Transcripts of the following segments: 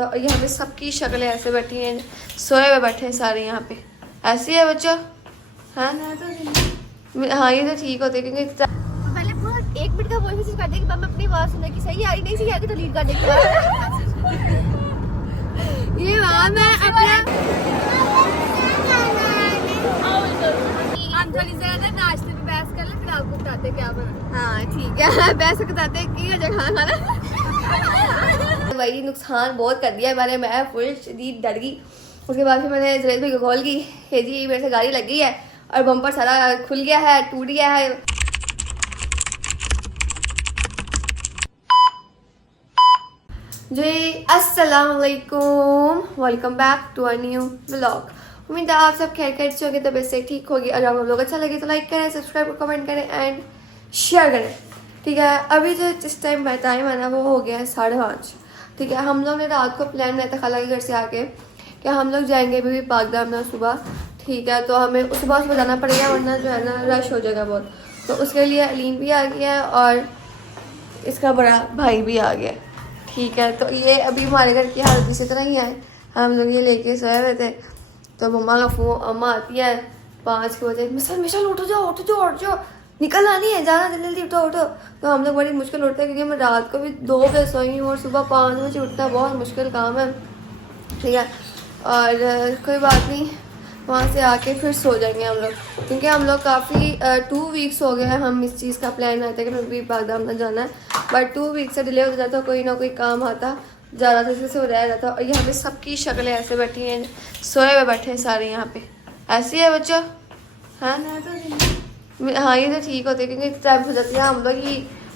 तो यहाँ पे सबकी शक्लें ऐसे बैठी हैं, सोए हुए बैठे हैं सारे यहाँ पे। ऐसी है बच्चों? हाँ हाँ, ये तो ठीक होते क्योंकि पहले पूरा 1 मिनट का वॉइस मैसेज कर दे कि मैं अपनी आवाज सुनने की सही आ रही नहीं सही आ रही तो डिलीट कर देगी। ये वहाँ मैं अपना हम थोड़ी ज्यादा नाश्ते पे बहस कर ले फिर आपको बताते क्या बना। हाँ ठीक है, बहस बताते की वजह खाना खाना वही नुकसान बहुत कर दिया मैंने, मैं फुल शदीद डर गई। उसके बाद फिर मैंने जवेद भाई को कॉल की कि जी मेरे से गाड़ी लग गई है और बम्पर सारा खुल गया है, टूट गया है। जी अस्सलाम वालेकुम, welcome back to a new vlog. उम्मीद है आप सब खैर से होंगे, तबीयत से ठीक होगी। अगर आपको व्लॉग अच्छा लगे तो लाइक करें, सब्सक्राइब कमेंट करें एंड शेयर करें। ठीक है, अभी जो जिस टाइम का टाइम है ना वो हो गया है 5:30। ठीक है, हम लोग ने रात को प्लान बनाया था खाला के घर से आके कि हम लोग जाएंगे बीबी पाकदामना सुबह। ठीक है, तो हमें सुबह जाना पड़ेगा वरना जो है ना रश हो जाएगा बहुत। तो उसके लिए अलीम भी आ गया है और इसका बड़ा भाई भी आ गया। ठीक है, तो ये अभी हमारे घर की हालत इसी तरह ही है। हम लोग ये लेके सोए हुए थे तो मम्मा का फोन, अम्मा आती है 5 बजे, मिसल उठ जाओ, निकल आनी है, जाना जल्दी उठो। तो हम लोग बड़ी मुश्किल उठते हैं क्योंकि मैं रात को भी 2 बजे सोई हूँ और सुबह 5 बजे उठना बहुत मुश्किल काम है। ठीक है, और कोई बात नहीं, वहाँ से आके फिर सो जाएंगे हम लोग क्योंकि हम लोग काफ़ी 2 वीक्स हो गए हैं। हम इस चीज़ का प्लान आता है कि मैं भी पाकदामना जाना है, बट 2 वीक से डिले हो जाता, कोई ना कोई काम आता ज़्यादा तो इससे रह जाता। और यहाँ पे सबकी शक्लें ऐसे बैठी हैं, सोए हुए बैठे हैं सारे यहाँ पे। ऐसी है बच्चों? हाँ हाँ, ये तो ठीक होते क्योंकि टाइम हो जाती है। हम लोग ही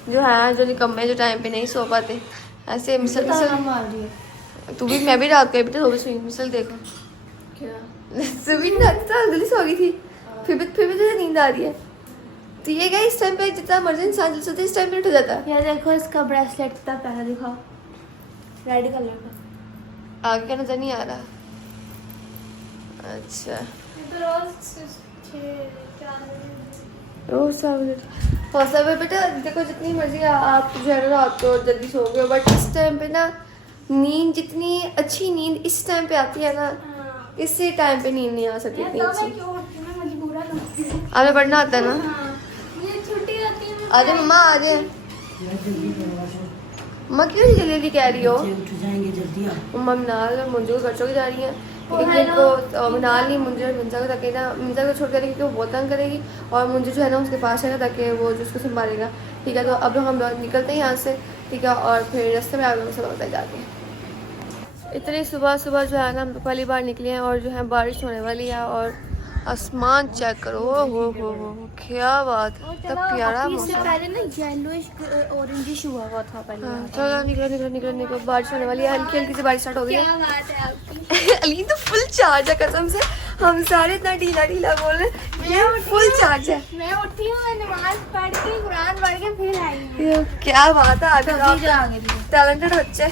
जो है जो निकम्मे जो टाइम पे नहीं सो पाते ऐसे मिसल तू भी, मैं भी रात को बेटा सुबह सोई मिसल देखो सुबह जल्दी सो गई थी, फिर भी तुझे नींद आ रही है। तो ये क्या इस टाइम पे जितना मर्जी इंसान जल्दी सोते इस टाइम पे उठ जाता है। यार देखो इसका ब्रेसलेट कितना प्यारा दिखाओ, रेड कलर का, आगे का नजर नहीं आ रहा। अच्छा रोज हो सब है बेटा, देखो जितनी मर्जी आप जो है रात को जल्दी सो गए, बट इस टाइम पे ना नींद, जितनी अच्छी नींद इस टाइम पे आती है ना, इसी टाइम पे नींद नहीं आ सकती इतनी अच्छी। हमें पढ़ना आता है ना, आजे मम्मा आजे। मम्मा क्यों जल्दी कह रही हो? मम्मा मिनाल मुंजू को खर्चों की जा रही है इनको मिनाल नहीं मुंजू मिंजा को ताकि ना मिंजा को छोड़ कर क्योंकि वो बहुत तंग करेगी और मुंजू जो है ना उसके पास है ताकि वो जो उसको संभालेगा। ठीक है, तो अब हम लोग निकलते हैं यहाँ से। ठीक है, और फिर रास्ते में आप लोगों से बताए जाते हैं। इतनी सुबह जो है ना हम पहली बार निकले हैं और जो है बारिश होने वाली है और आसमान चेक करो, हो क्या बात है, तब प्यारा मौसम। इससे पहले ना येलोइश ऑरेंजिश हुआ था पहले। हाँ, चलो निकलो, बारिश होने वाली है, हल्की सी बारिश स्टार्ट हो गई है। क्या बात है आपकी? अली तो फुल चार्ज है कसम से, हम सारे इतना ढीला बोल रहे हैं, ये फुल चार्ज है। मैं उठी हूँ, मैं नमाज पढ़ के कुरान पढ़ के फिर आई हूँ। क्या बात है, आगे टैलेंटेड बच्चे।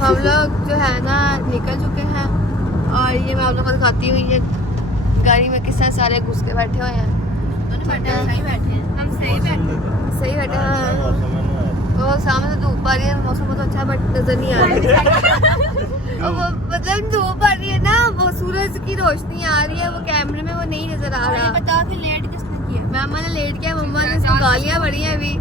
हम लोग जो है ना निकल चुके हैं और ये मैं आप लोगों को दिखाती हूँ, ये गाड़ी में किस तरह सारे घुस के बैठे हुए हैं। सही बैठे हैं हम, सही बैठे हैं। वो सामने तो धूप आ रही है, मौसम बहुत अच्छा बट नजर नहीं आ रही है। वो मतलब धूप आ रही है ना, वो सूरज की रोशनी आ रही है, वो कैमरे में वो नहीं नजर आ रहा। बताओ कि लेट किसने किया? मामा ने लेट किया, मम्मा ने इसको गालियाँ बड़ी हैं अभी।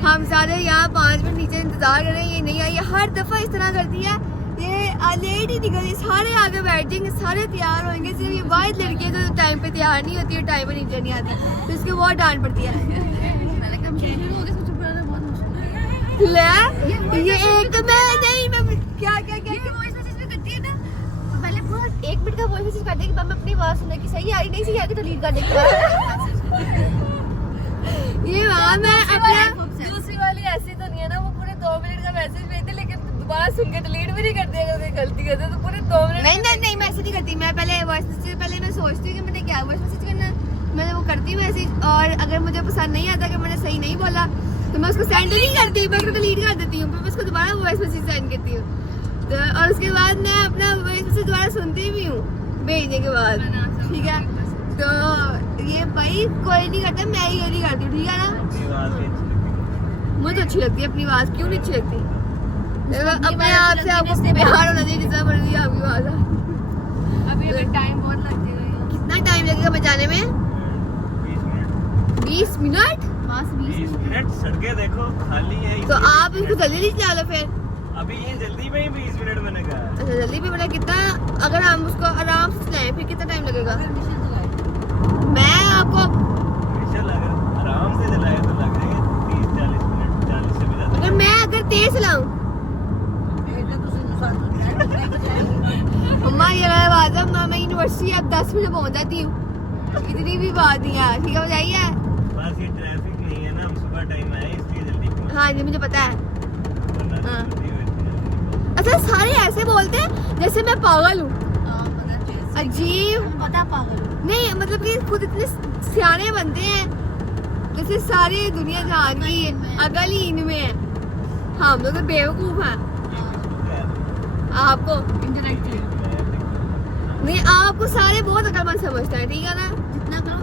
हम सारे यहाँ 5 मिनट नीचे इंतजार कर रहे हैं, ये नहीं आई। हर दफा इस तरह करती है, ये लेट ही निकलती, सारे आगे बैठ जाएंगे, सारे तैयार होंगे, सिर्फ ये वाइट लड़की है जो टाइम पे तैयार नहीं होती है, टाइम पे नीचे नहीं आती, तो इसकी बहुत डांट पड़ती है। ले ये एक मैं नहीं, मैं क्या वॉइस मैसेज भी करती है ना, पहले पूरा 1 मिनट का वॉइस मैसेज कर देगी, मैं अपनी आवाज सुनने की सही आ रही नहीं सही आ रही तो डिलीट कर देगी। ये वहाँ मैं अपना दूसरी वाली ऐसी तो नहीं है ना, वो पूरे 2 मिनट का मैसेज भेजते लेकिन दोबारा सुन के डिलीट भी नहीं कर देगा, कोई गलती करते तो पूरे 2 मिनट। नहीं मैं ऐसे नहीं करती, मैं पहले वॉइस मैसेज पहले मैं सोचती हूँ कि मैंने क्या वॉइस मैसेज करना है, मैं वो करती हूँ मैसेज, और अगर मुझे पसंद नहीं आता कि मैंने सही नहीं बोला तो मैं उसको सेंड नहीं करती, मैं उसको डिलीट कर देती हूँ, मैं उसको दोबारा वॉइस मैसेज सेंड करती हूँ। तो और उसके बाद मैं अपना वॉइस मैसेज दोबारा सुनती भी हूँ भेजने के बाद। ठीक है, तो ये भाई कोई नहीं करता, मैं ही यही करती हूँ। ठीक है ना, मुझे तो अच्छी लगती है अपनी आवाज़, क्यों नहीं अच्छी लगती? अपने आप से आपको प्यार होना चाहिए जितना मर्जी आपकी बात है। अभी टाइम बहुत लग जाएगा। कितना टाइम लगेगा बचाने में? 20 मिनट? बस 20 मिनट। सड़कें देखो खाली है। तो आप इसको जल्दी नहीं चला लो फिर। अभी ये जल्दी में ही 20 मिनट बनेगा। अच्छा जल्दी भी बना कितना? अगर हम उसको आराम से चलाएं फिर कितना टाइम लगेगा? मैं आपको अगर आराम से चलाए तो लग रहे हैं 30-40 मिनट, 40 से भी ज्यादा। अगर मैं अगर तेज चलाऊं मम्मा ये बात है, मैं यूनिवर्सिटी अब 10 मिनट पहुंच जाती हूँ। इतनी भी बात नहीं है। ठीक है बताइए। बस ये ट्रैफिक नहीं है ना, हम सुबह टाइम आए इसलिए जल्दी पहुंचे। हाँ जी मुझे पता है। वरना तो हाँ। जल्दी होती है। अच्छा सारे ऐसे बोलते हैं जैसे मैं पागल हूँ। अजीब। पता पागल नहीं मतलब कि खुद इतने सियाने बनते हैं जैसे सारी दुनिया जान की अकल ही इनमें है। हम लोग तो बेवकूफ हैं। आपको नहीं, आपको सारे बहुत अकलमंद समझते हैं। ठीक है ना? जितना करो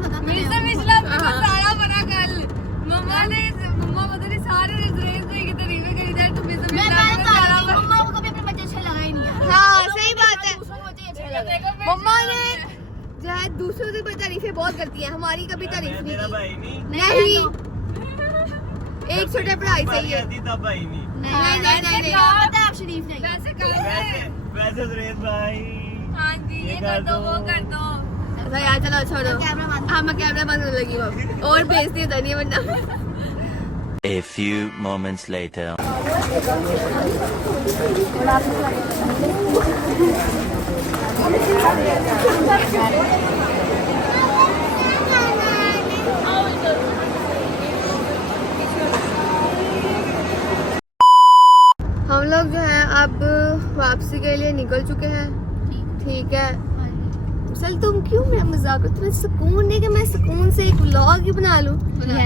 लगा हाँ। सारा बना कल मम्मा पता नहीं सारे ड्रेस की तारीफें करी जाए। तुम मम्मा को कभी अपने बच्चे अच्छे लगा ही नहीं। हाँ सही बात है। है मम्मा ने जो है दूसरों की तारीफें बहुत करती है, हमारी कभी तारीफ नहीं मेरा की। भाई नहीं। नहीं एक छोटे पढ़ाई सही है। आती तब भाई नहीं। नहीं पता है आप शरीफ नहीं वैसे वैसे सुरेश भाई। हाँ जी ये कर दो वो कर दो। अच्छा यार चलो छोड़ो। हाँ मैं कैमरा बंद करने लगी हूँ और बेइज्जती होता नहीं है वरना। A few moments later. हम लोग जो है अब वापसी के लिए निकल चुके हैं। ठीक है चल तुम क्यों मेरा मजाक कर? तुम्हें सुकून नहीं कि मैं सुकून से एक व्लॉग ही बना लूं?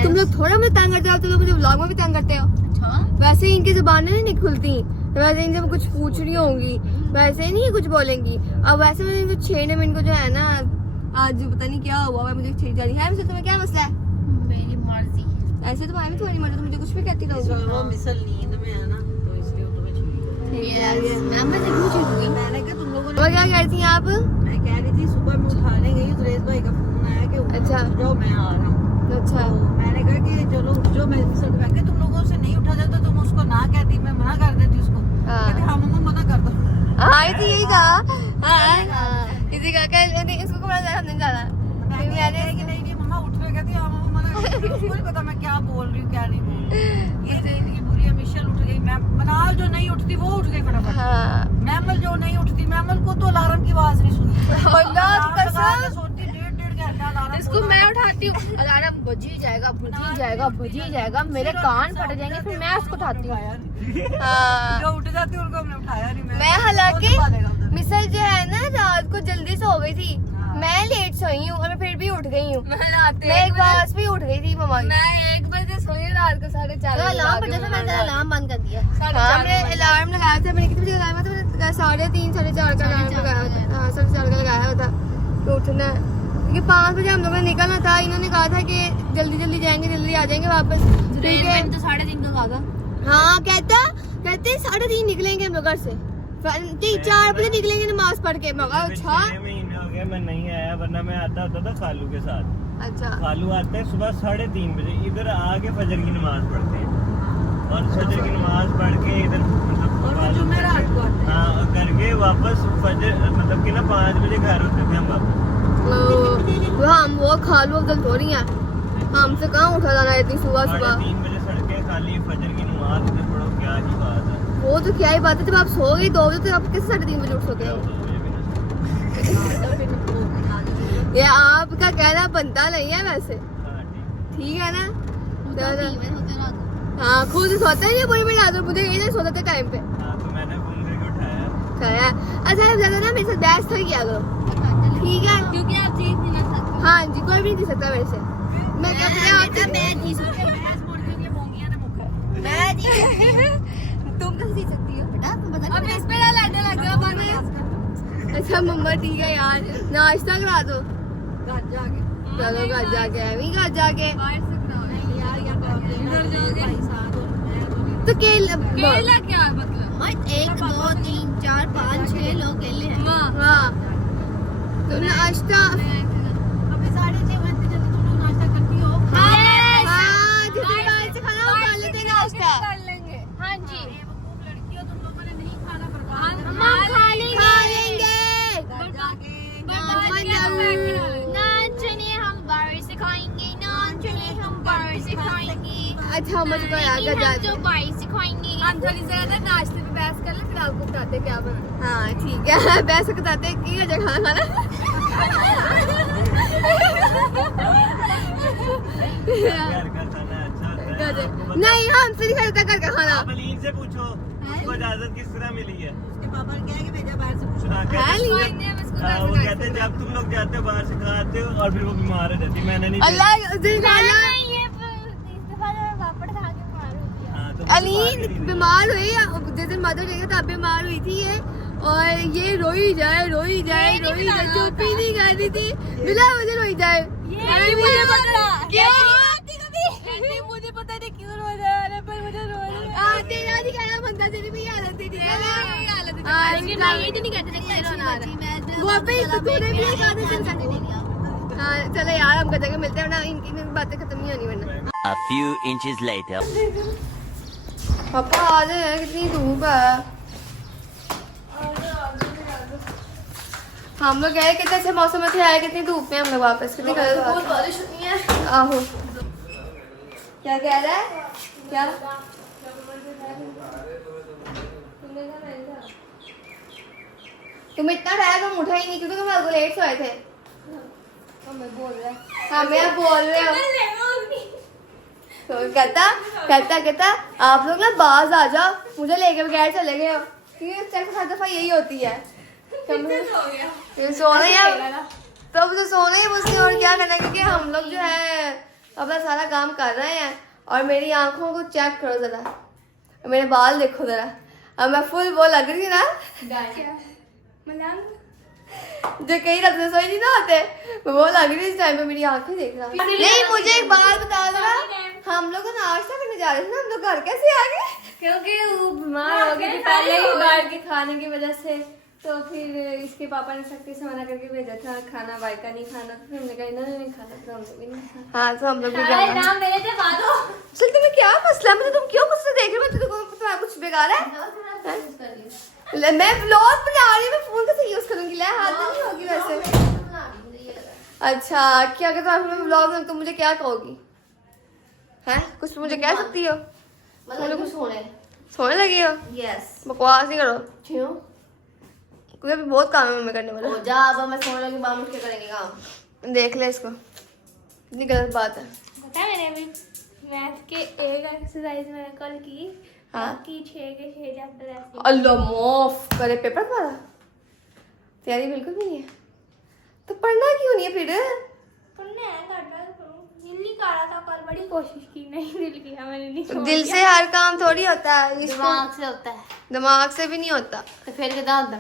तुम लोग थोड़ा मुझे तंग करते हो, तुम लोग मुझे व्लॉग में भी तंग करते हो। वैसे ही इनकी जुबानें नहीं खुलती, वैसे इनसे कुछ पूछ रही होंगी वैसे ही नहीं कुछ बोलेंगी। अब वैसे में इनको छेड़ने में इनको जो है ना आज पता नहीं क्या हुआ है, मुझे छेड़ जा रही है। वैसे तुम्हें क्या मसला है? मेरी मर्जी ऐसे तो भाई तुम्हारी मर्जी, तो मुझे कुछ भी कहती रहोगी। वो मिसल नींद में है ना तो इसलिए वो तुम्हें छुई। मैं जरूर छूटूंगी। मैंने कहा तुम लोगों ने, और क्या कहती हैं आप? मैं कह रही थी सुबह मैं उठाने गई सुरेश भाई का फोन आया कि अच्छा। उठ जाओ मैं आ रहा हूँ। अच्छा तो मैंने कहा कि चलो उठ जाओ। मैं मिसल मैं कहा तुम लोगों से नहीं उठा जाता तुम उसको ना कहती, मैं मना कर देती उसको। कहती हाँ मम्मा मना कर दो। हाँ ये तो यही था। हाँ इसी का इसको को बड़ा हमने जाना। फिर मैंने कि नहीं मम्मा उठ रहे, कहती हाँ मम्मा मना कर दो। उसको नहीं पता मैं क्या बोल रही हूँ क्या नहीं बोल रही। ये नींद की बुरी है। मिशेल उठ गई, मैं मनाल जो नहीं उठती वो उठ गई फटाफट। हाँ मैमल जो नहीं उठती, मैमल को तो अलार्म की आवाज नहीं सुनती। अल्लाह अलार्म लगा कसम। के सोती 1.5 घंटा अलार्म। इसको मैं उठाती हूँ, अलार्म बज ही जाएगा बज ही जाएगा, मेरे कान फट जाएंगे, फिर मैं उसको उठाती हूँ। हाँ जो उठ जाती उनको हमने उठाया नहीं। मैं हालांकि वो दबा देगा उधर। मिसल जो है ना रात को जल्दी सो गई थी, मैं लेट सोई हूँ और मैं फिर भी उठ गई हूँ। मैं एक बार भी उठ गई थी मम्मा की। मैं 1 बजे सोई रात को 4:30 अलार्म बजा था, मैंने अलार्म बंद कर दिया। साढ़े हाँ चार मैंने बजे। अलार्म लगाया था। मैंने कितने बजे लगाया था? मैंने 3:30 4:30 का अलार्म लगाया था। हाँ 4:30 का लगाया होता तो उठना है। क्योंकि 5 बजे हम लोगों ने निकलना था। इन्होंने कहा था कि जल्दी जल्दी जाएंगे, जल्दी आ जाएंगे वापस। ठीक है तो 3:30 का कहा। हाँ कहते 3:30 निकलेंगे हम लोग घर से। 4 बजे निकलेंगे नमाज पढ़ के। मैं कहा अच्छा 6 महीने हो गए मैं नहीं आया, वरना मैं आता होता था खालू के साथ। अच्छा खालू आते हैं सुबह 3:30 बजे, इधर आके फजर की नमाज पढ़ते हैं और फजर की नमाज पढ़ के इधर और वो जुमेरात को आते हैं। हाँ और करके वापस फजर मतलब कि ना 5 बजे घर होते थे हम वापस। वो हम वो खा लो अब्दुल थोड़ी है, हमसे कहाँ उठा जाना है इतनी सुबह सुबह। 3:30 बजे सड़कें खाली, फजर की नमाज इधर पढ़ो, क्या ही बात है। वो तो क्या ही बात है, जब आप सो गई 2 बजे तो आप कैसे 3:30 बजे उठ सकते हो? ये आपका कहना बनता नहीं है वैसे। हाँ, ठीक। ठीक है ना? हाँ खुद सोते ही नहीं पूरी मेरी आदत, मुझे यही नहीं सोते थे टाइम पे। हाँ, तो मैंने फोन करके उठाया। खाया अच्छा ज्यादा ना मेरे साथ बहस थोड़ी किया करो। ठीक है क्योंकि आप जीत नहीं ना सकते। हाँ जी कोई भी नहीं जी सकता मेरे से। मैं क्या पता आपसे मैं जीत सकती हूँ। भैंस मुड़ के लिए मोंगियां ने मुखा है। मैं जीत सकती हूँ। तुम कैसे जी सकती हो बेटा? तुम बता अब इस पे ना लड़ने लग जाओ बाद में। अच्छा मम्मा ठीक है यार, नाश्ता करा दो। घर जाके चलो घर जाके अभी घर जाके बाहर से कराओ। यार या काम इधर जाओगे। भाई साथ और मैं तो नहीं। तो केला क्या मतलब? 1 2 3 4 5 6 लोग ले हैं। हाँ तो नाश्ता अभी 6:30 बजे जब तुम लोग नाश्ता करती हो हाँ जितनी बार से खाना वो खा लेते हैं नाश्ता कर लेंगे। हाँ जी बेवकूफ लड़कियों, तुम लोगों ने नहीं खाना बर्बाद हम करना। खा लेंगे। घर जाके नान चने हम बाहर से खाएंगे, नान चने हम बाहर से खाएंगे। अच्छा मुझको याद हम कर जो बाहर से खाएंगे। हम थोड़ी ज्यादा नाश्ते पे बहस कर ले, फिर आपको बताते हैं क्या बना। हाँ ठीक है पैसे बताते हैं कि खाना खाना घर का खाना अच्छा होता है। आपको पता- नहीं हमसे नहीं खाता घर का खाना आप अलीन से पूछो उसको इजाजत किस तरह मिली है। उसके पापा ने कहा कि भेजा बाहर से पूछो। हाँ, है कहते नहीं। हाँ, वो कहते हैं जब तुम लोग जाते हो बाहर से खाते हो और फिर वो बीमार हो जाती है। मैंने नहीं अल्लाह उस दिन खाना ये इस दफा जो पापड़ खा के मार हो गया। हाँ, तो मुझे बाहर अलीन नहीं दी। बीमार हुई जिस दिन मदर डे था तब बीमार हुई थी ये और ये रोई जाए चुप ही नहीं कर रही थी मिला मुझे रोई जाए अरे मुझे पता क्या मुझे पता नहीं क्यों रो रहा है, पर मुझे रो रहा है। तेरा नहीं कहना बनता तेरी भी हालत थी लेकिन हाँ, मैं ये तो नहीं कहते थे कि रोना आ रहा है। वो भी तो तूने भी एक आधे दिन हाँ चलो यार हम कह मिलते हैं ना इनकी बातें खत्म नहीं होनी वरना A few inches later. पापा आ जाए कितनी धूप है हम लोग गए कितने अच्छे मौसम में थे आए कितनी धूप में हम लोग वापस कितनी बहुत बारिश हुई है आहो क्या कह रहा है क्या तुम इतना टायर तुम उठा ही नहीं क्योंकि तुम लोग लेट सोए थे हमें बोल रहे हो तो कहता आप लोग ना बाज आ जाओ मुझे लेके बगैर चले गए हो क्योंकि हर दफा यही होती है सोना ही तो मुझे सोना ही मुझसे और क्या करना है क्योंकि हम लोग जो है अपना सारा काम कर रहे हैं और मेरी आंखों को चेक करो जरा मेरे बाल देखो जरा अब मैं फुल वो लग रही ना जो कई रात में सोई नहीं ना होते वो लग रही इस टाइम पे मेरी आंखें देख रहा नहीं मुझे एक बात बता जरा हम लोग नाश्ता करने जा रहे थे ना हम लोग घर कैसे आ गए क्योंकि वो बीमार हो गई थी पहले ही बाहर के खाने की वजह से, तो फिर इसके पापा ने सख्ती से मना करके भेजा था खाना बाहर का नहीं खाना, तो हमने कहा इन्होंने नहीं खाना तो हम लोग भी नहीं खाना। हाँ तो हम लोग भी अरे नाम मेरे से बातो चल तुम्हें क्या मसला मुझे तुम क्यों मुझसे देख रहे हो तुम्हारा कुछ बेकार है मैं व्लॉग बना रही हूँ मैं फोन कैसे यूज करूंगी ले हाथ में नहीं होगी वैसे अच्छा क्या अगर तुम व्लॉग में तुम मुझे क्या कहोगी हैं कुछ मुझे कह सकती हो मतलब सोने लगी हो यस बकवास नहीं करो क्यों क्योंकि अभी बहुत काम है मम्मी करने वाला हो जा अब मैं सोने लगी बाम उठ के करेंगे काम। देख ले इसको इतनी गलत बात है पता है मैंने अभी मैथ के एक एक्सरसाइज मैंने कल की हाँ। बाकी 6 के 6 चैप्टर ऐसे अल्लाह माफ करे पेपर तुम्हारा तैयारी बिल्कुल भी नहीं है तो पढ़ना क्यों नहीं है फिर पढ़ने है कर दिल नहीं कर रहा था कल बड़ी कोशिश की नहीं दिल किया मैंने नहीं छोड़ दिल दिया। से हर काम थोड़ी होता है इसको दिमाग से होता है दिमाग से भी नहीं होता तो फिर कितना होता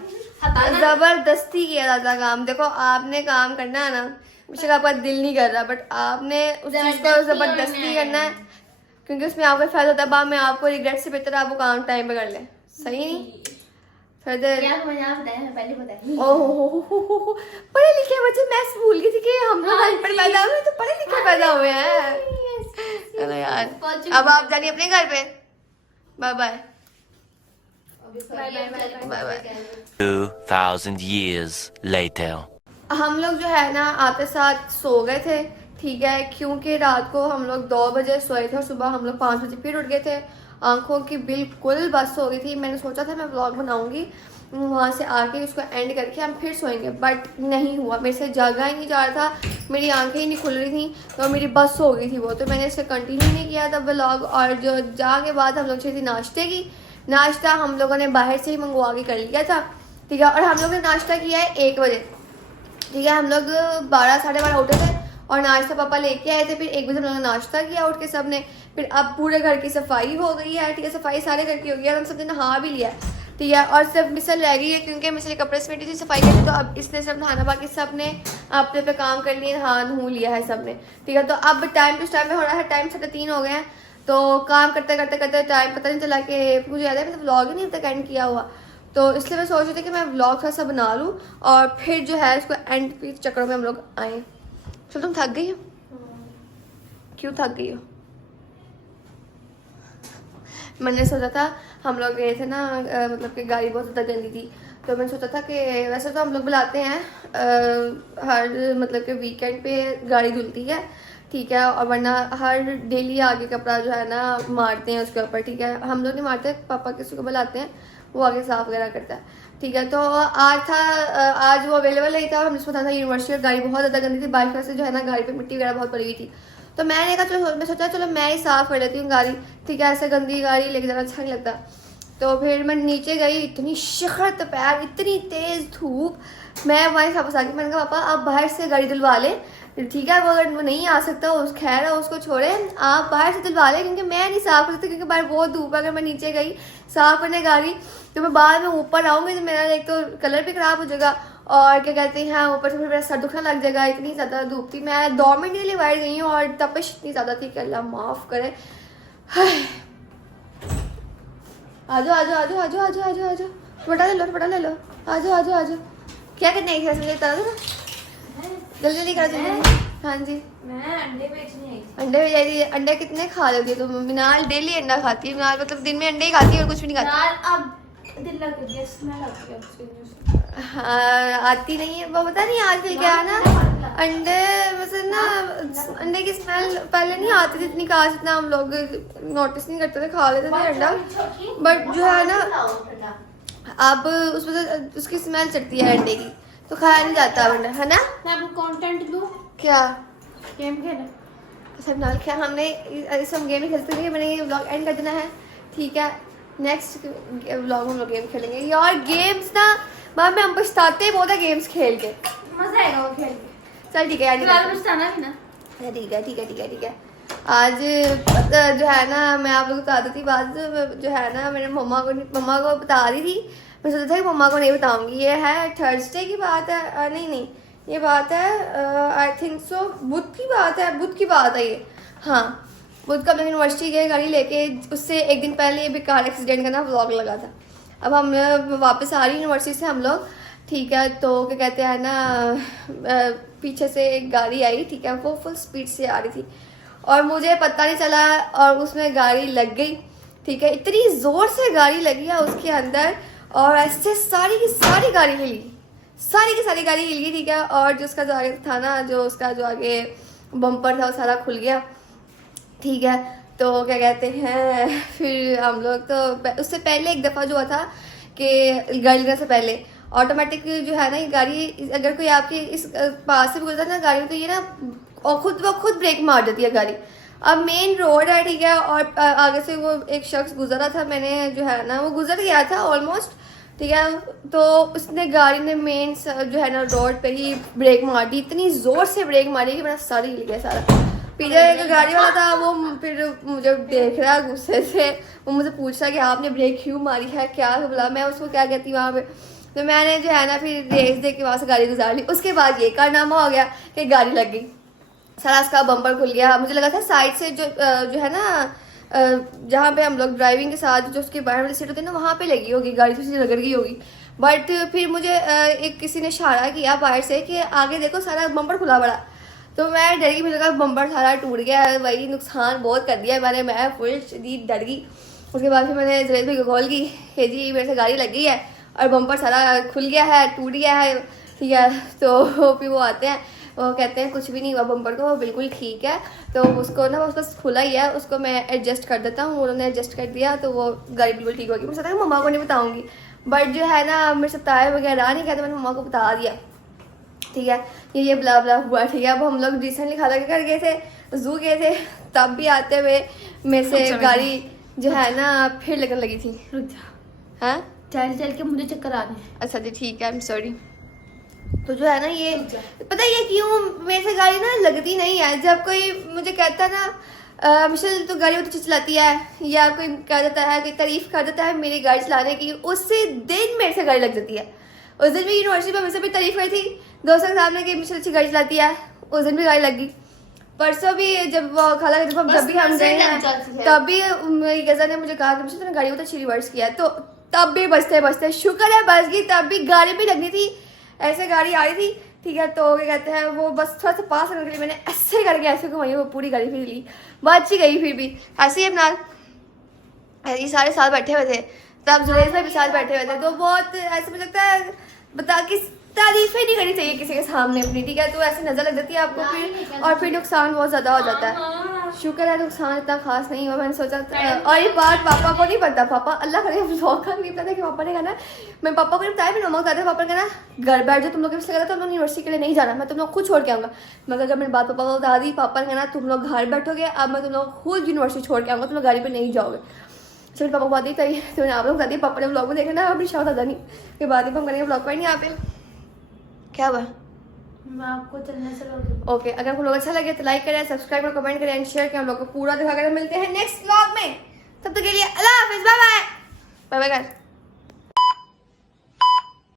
है जबरदस्ती किया जाता काम देखो आपने काम करना है ना बेशक आपका दिल नहीं कर रहा बट आपने उस चीज को जबरदस्ती करना है क्योंकि उसमें आपका फायदा होता है बाद में आपको रिग्रेट से बेहतर आप वो काम टाइम पे कर ले सही नहीं फिर यार मुझे आप बताया मैं पहले बताया ओह पढ़े लिखे बच्चे मैं भूल गई थी कि हम लोग अनपढ़ पैदा हुए तो पढ़े लिखे पैदा हुए हैं चलो यार अब आप जानिए अपने घर पे bye bye bye bye 2,000 years later. हम लोग जो है ना आपके साथ सो गए थे ठीक है क्योंकि रात को हम लोग 2 बजे सोए थे और सुबह हम लोग 5 बजे फिर उठ गए थे आंखों की बिल्कुल बस हो गई थी मैंने सोचा था मैं व्लॉग बनाऊंगी वहाँ से आके उसको एंड करके हम फिर सोएंगे बट नहीं हुआ मेरे से जागा ही नहीं जा रहा था मेरी आंखें ही नहीं खुल रही थी तो मेरी बस हो गई थी वो तो मैंने इसे कंटिन्यू नहीं किया था व्लॉग और जो जाके बाद हम लोग चाहिए थी नाश्ते की नाश्ता हम लोगों ने बाहर से ही मंगवा के कर लिया था ठीक है और हम लोग ने नाश्ता किया है 1 बजे ठीक है हम लोग 12 साढ़े 12 उठे थे और नाश्ता पापा लेके आए थे फिर 1 बजे हम लोगों ने नाश्ता किया उठ के सब ने फिर अब पूरे घर की सफाई हो गई है ठीक है सफाई सारे घर की हो गई है हम सब ने नहा भी लिया ठीक है और सिर्फ मिसल रह गई है क्योंकि मिसल कपड़े समेटी थी सफाई करनी तो अब इसने सब नहाना बाकी सब ने अपने पे काम कर लिए नहा नहू लिया है सब ने ठीक है तो अब टाइम टू टाइम में हो रहा है टाइम 3:30 हो गए हैं तो काम करते करते करते टाइम पता नहीं चला कि मुझे याद है मैंने व्लॉग ही नहीं अब तक एंड किया हुआ, तो इसलिए मैं सोच रही थी कि मैं व्लॉग थोड़ा सा बना लूँ और फिर जो है इसको एंड के चक्करों में हम लोग आए। चलो तुम थक गई हो? क्यों थक गई हो? मैंने सोचा था हम लोग गए थे ना मतलब कि गाड़ी बहुत ज़्यादा गंदी थी, तो मैंने सोचा था कि वैसे तो हम लोग बुलाते हैं हर मतलब कि वीकेंड पे गाड़ी धुलती है, ठीक है, और वरना हर डेली आगे कपड़ा जो है ना मारते हैं उसके ऊपर, ठीक है। हम लोग नहीं मारते, पापा किसी को बुलाते हैं वो आगे साफ वगैरह करता है, ठीक है। तो आज वो अवेलेबल नहीं था, हमने सोचा था यूनिवर्सिटी और गाड़ी बहुत ज़्यादा गंदी थी, बारिश से जो है ना गाड़ी पे मिट्टी वगैरह बहुत पड़ी हुई थी, तो मैंने कहा चलो मैं सोचा चलो मैं ही साफ़ कर लेती हूँ गाड़ी, ठीक है, ऐसे गंदी गाड़ी लेके जाना अच्छा नहीं लगता। तो फिर मैं नीचे गई, इतनी शिखर दोपहर, इतनी तेज़ धूप, मैं वहीं वापस आ गई। मैंने कहा पापा आप बाहर से गाड़ी धुलवा लें, ठीक है, वो अगर वो नहीं आ सकता उस खैर है उसको छोड़े, आप बाहर से धुलवा लें क्योंकि मैं नहीं साफ़ कर सकती, क्योंकि बाहर बहुत धूप है। अगर मैं नीचे गई साफ़ करने गाड़ी तो मैं बाद में ऊपर आऊँगी तो मेरा एक तो कलर भी ख़राब हो जाएगा और क्या कहते हैं ऊपर से फिर मेरा सर दुखने लग जाएगा, इतनी ज़्यादा धूप थी। मैं 2 मिनट के लिए बाहर गई हूँ और तपिश इतनी ज़्यादा थी कि अल्लाह माफ़ करे। आजो आजो आजो आजो आजो आजो आजो दुपट्टा ले लो, दुपट्टा ले लो, आजो आजो आजो। क्या करना है मुझे बता दो ना, जल्दी जल्दी करो जल्दी। हाँ जी मैं अंडे बेचने आई थी। अंडे भी जाती है। अंडे कितने खा लेती है तुम? मिनाल डेली अंडा खाती है, मिनाल मतलब दिन में अंडे ही खाती है और कुछ भी नहीं खाती। यार अब दिल लग गया, स्मेल आती है उसकी। हाँ आती नहीं है वो, पता नहीं आजकल क्या है ना अंडे मतलब ना अंडे की स्मेल पहले नहीं आती थी इतनी खास, इतना हम लोग नोटिस नहीं करते थे, खा लेते थे अंडा, बट जो है ना अब उसमें से उसकी स्मेल चढ़ती है अंडे की, तो खाया नहीं जाता अंडा, है ना। मैं आपको कंटेंट दूं, क्या गेम खेले? सब नाल क्या हमने इस हम गेम ही खेलते हैं, मैंने ये व्लॉग एंड कर देना है, ठीक है। नेक्स्ट व्लॉग में हम लोग गेम खेलेंगे यार। गेम्स ना बाद में हम पछताते हैं बहुत है गेम्स खेल के, मजा आएगा वो खेल के। चल ठीक है फिर यार, पछताना भी ना। ठीक है ठीक है ठीक है ठीक है। आज जो है ना मैं आप लोग को बता देती बात, जो है ना मेरे मम्मा को बता रही थी, मैं सोचा था कि मम्मा को नहीं बताऊंगी। ये है थर्सडे की बात है, नहीं ये बात है आई थिंक सो बुध की बात है ये, हाँ बुध का हम यूनिवर्सिटी गए गाड़ी लेके, उससे एक दिन पहले ये बेकार एक्सीडेंट का ना व्लॉग लगा था। अब हम वापस आ रही यूनिवर्सिटी से हम लोग, ठीक है, तो क्या कहते हैं ना पीछे से एक गाड़ी आई, ठीक है, वो फुल स्पीड से आ रही थी और मुझे पता नहीं चला और उसमें गाड़ी लग गई, ठीक है, इतनी ज़ोर से गाड़ी लगी है उसके अंदर और ऐसे सारी की सारी गाड़ी हिल गई, सारी की सारी गाड़ी हिल गई, ठीक है। और जो उसका जो आगे था ना, जो उसका जो आगे बम्पर था वो सारा खुल गया, ठीक है। तो क्या कहते हैं फिर हम लोग तो उससे पहले एक दफ़ा जो हुआ था कि गाड़ी लगने से पहले ऑटोमेटिक जो है ना ये गाड़ी, अगर कोई आपके इस पास से भी गुजरता है ना गाड़ी, तो ये ना और खुद ब्रेक मार देती है गाड़ी। अब मेन रोड है, ठीक है, और आगे से वो एक शख्स गुजरा था, मैंने जो है ना वो गुजर गया था ऑलमोस्ट, ठीक है, तो उसने गाड़ी ने मेन जो है ना रोड पे ही ब्रेक मार दी, इतनी ज़ोर से ब्रेक मारी कि मेरा सर हिल गया सारा। पीछे एक गाड़ी वाला था वो फिर मुझे देख रहा गुस्से से, वो मुझे पूछ रहा कि आपने ब्रेक क्यों मारी है, क्या बोला, मैं उसको क्या कहती वहाँ पे, तो मैंने जो है ना फिर रेस दे के वहाँ से गाड़ी गुजार ली। उसके बाद ये कारनामा हो गया कि गाड़ी लग गई, सारा उसका बम्पर खुल गया। मुझे लगा था साइड से जो है ना जहाँ पे हम लोग ड्राइविंग के साथ जो उसके बाहर वाली सीट होती है ना वहाँ पे लगी होगी गाड़ी, तो रगड़ गई होगी। बट फिर मुझे एक किसी ने इशारा किया बाहर से कि आगे देखो सारा बम्पर खुला पड़ा, तो मैं डर गई, मुझे लगा बम्पर सारा टूट गया, वही नुकसान बहुत कर दिया मैंने, मैं फुल शदीद डर गई। उसके बाद फिर मैंने जवेद भाई को कॉल की कि जी मेरे से गाड़ी लग गई है और बम्पर सारा खुल गया है, टूट गया है, ठीक है। तो फिर वो आते हैं, वो कहते हैं कुछ भी नहीं हुआ बम्पर को, वो बिल्कुल ठीक है, तो उसको ना उसका खुला ही है, उसको मैं एडजस्ट कर देता हूँ। उन्होंने एडजस्ट कर दिया तो वो गाड़ी बिल्कुल ठीक होगी। मुझे सोचा मम्मा को नहीं बताऊँगी, बट जो है ना मेरे से ताए वगैरह नहीं कहते, मैंने मम्मा को बता दिया, ठीक है, ये ब्ला ब्ला हुआ, ठीक है। अब हम लोग रिसेंटली खाला के घर गए थे, जू गए थे, तब भी आते हुए मेरे से गाड़ी जो है ना फिर लगने लगी थी। हाँ चल चल के मुझे चक्कर आ रहे हैं। अच्छा जी ठीक है, आई एम सॉरी। तो जो है ना ये पता है ये क्यों मेरे से गाड़ी ना लगती नहीं है। जब कोई मुझे कहता है ना मिशेल तो गाड़ी बहुत अच्छी चलाती है, या कोई कह देता है, कोई तारीफ कर देता है मेरी गाड़ी चलाने की, उससे दिन मेरे से गाड़ी लग जाती है। उस दिन भी यूनिवर्सिटी में मुझसे भी तारीफ करी थी दोस्तों के सामने कि मिशेल अच्छी गाड़ी चलाती है, उस दिन भी गाड़ी लग गई। परसों भी जब वो खाला जब भी हम गए हैं तब भी मेरी कज़न ने मुझे कहा कि मुझे तूने गाड़ी तो रिवर्स किया है, तो तब भी बचते बचते शुक्र है बच गई, तब भी गाड़ी भी लगनी थी, ऐसे गाड़ी आ रही थी, ठीक है। तो क्या कहते हैं वो बस थोड़ा सा पास करने के लिए मैंने ऐसे करके ऐसे घुमाई, वो पूरी गाड़ी फिर ली, बच ही गई फिर भी। ऐसे ही अपना ये सारे साथ बैठे हुए थे, तब जुलैस में भी साथ बैठे हुए थे, तो बहुत ऐसे मुझे लगता है बता कि तारीफें नहीं करनी चाहिए किसी के सामने अपनी, ठीक है। तो ऐसे नजर लग जाती है आपको फिर, और फिर नुकसान बहुत ज़्यादा हो जाता है। शुक्र है नुकसान इतना खास नहीं हुआ, मैंने सोचा था। और ये बात पापा को नहीं पता, पापा अल्लाह करे व्लॉग का नहीं पता कि पापा ने कहना, मैं पापा को नहीं बताया, मैं मम्मा बताते पापा ने कहना घर बैठ जो तुम लोग इसलिए कहता तुम लोग यूनिवर्सिटी के लिए नहीं जाना, मैं तुम लोग खुद छोड़ के आऊँगा। मगर जब मैंने बात पापा को बता दी, पापा ने कहना तुम लोग घर बैठोगे, अब मैं तुम लोग खुद यूनिवर्सिटी छोड़ के आऊँगा, तुम लोग गाड़ी पर नहीं जाओगे। चलो पापा को बात दी तभी तो मैंने आप लोग बता दी, पापा ने ब्लॉग में देखना अभी शायद आता नहीं कि बात ही हम करेंगे ब्लॉग पर नहीं। यहाँ पे क्या हुआ मैं आपको चलने से रोक ओके अगर आपको लोग अच्छा लगे तो लाइक करें, सब्सक्राइब करें, कमेंट करें एंड शेयर करें। हम लोग को पूरा दिखा कर मिलते हैं नेक्स्ट व्लॉग में, तब तक के लिए अल्लाह हाफिज, बाय बाय बाय बाय।